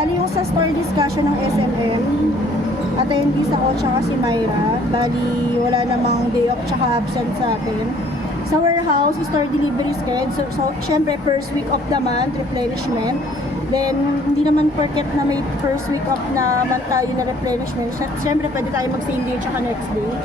Bali yung sa store discussion ng SMM, attendees ako tsaka si Myra. Bali wala namang day off tsaka absent sa atin. Sa warehouse, store delivery schedule. So syempre first week of the month, replenishment. Then hindi naman porket na may first week of na month tayo na replenishment. Syempre pwede tayo mag same day tsaka next day.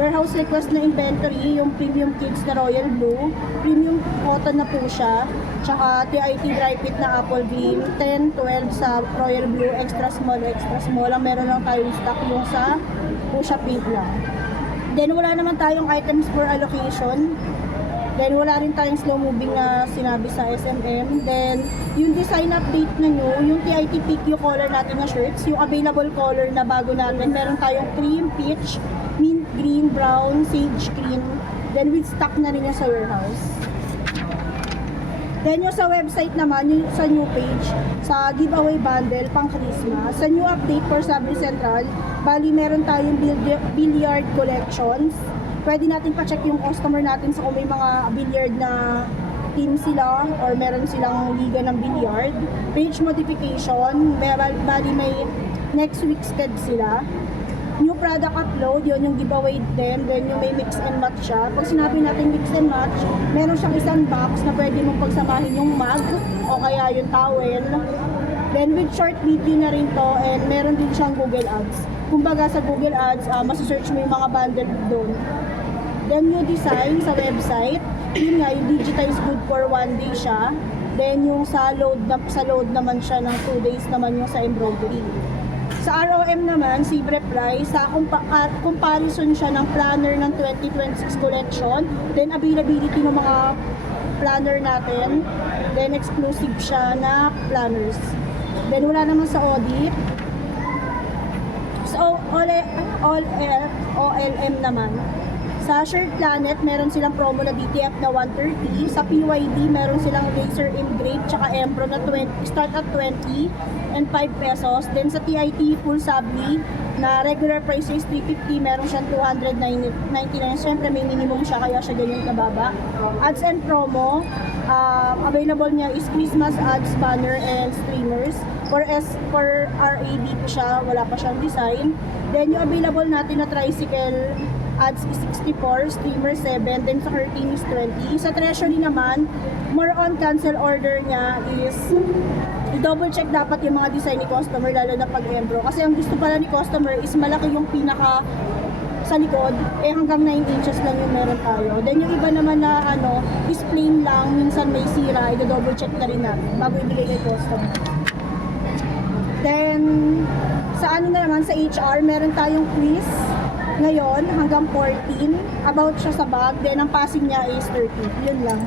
Warehouse request na inventory, yung premium kids na royal blue, premium cotton na po siya, tsaka TIT dry fit na apple green, 10, 12 sa royal blue, extra small, ang meron lang tayong stock yung sa pusha pink lang. Then wala naman tayong items for allocation. Then wala rin tayong slow moving na sinabi sa SMM. Then yung design update na nyo, yung TIT PQ color natin na shirts, yung available color na bago natin, meron tayong cream, peach, mint green, brown, sage green. Then with stock na rin sa warehouse. Then yung sa website naman, yung sa new page, sa giveaway bundle pang Christmas, sa new update for Sabri Central, bali meron tayong billiard collections. Pwede natin pa-check yung customer natin sa kung may mga billiard na team sila or meron silang liga ng billiard. Page modification, bali may next week's schedule sila. New product upload, yun yung giveaway din, then yung may mix and match siya. Pag sinabi natin mix and match, meron siyang isang box na pwede mong pagsamahin yung mug o kaya yung towel. Then with short video na rin to, and meron din siyang Google Ads. Kumbaga sa Google Ads, masasearch mo yung mga bundle doon. Then new design sa website, yun nga, yung digitize good for 1 day siya. Then yung sa load naman siya ng 2 days naman yung sa embroidery. Sa ROM naman, libre price, sa comparison siya ng planner ng 2026 collection, then availability ng mga planner natin, then exclusive siya na planners. Then wala naman sa audit. So OLM naman. Sa Shirt Planet, meron silang promo na DTF na 130. Sa PYD, meron silang Laser Engrave tsaka Embro na 20, start at 20 and 5 pesos. Then sa TIT Full Sabli, na regular price is 350, meron siyang 299. Siyempre may minimum siya, kaya siya ganyan kababa. Ads and promo, available niya is Christmas ads, banner, and streamers. For RAD siya, wala pa siyang design. Then yung available natin na tricycle ads is 64, streamer 7, then sa curtain is 20. Sa treasury naman, more on cancel order niya is i-double check dapat yung mga design ni customer, lalo na pag embro. Kasi ang gusto pala ni customer is malaki yung pinaka sa likod, hanggang 9 inches lang yung meron tayo. Then yung iba naman na is plain lang, minsan may sira, i-double check na rin natin bago ibigay kay customer. Then sa naman, sa HR, meron tayong quiz ngayon hanggang 14, about siya sa bag, then ang passing niya is 30. Yun lang.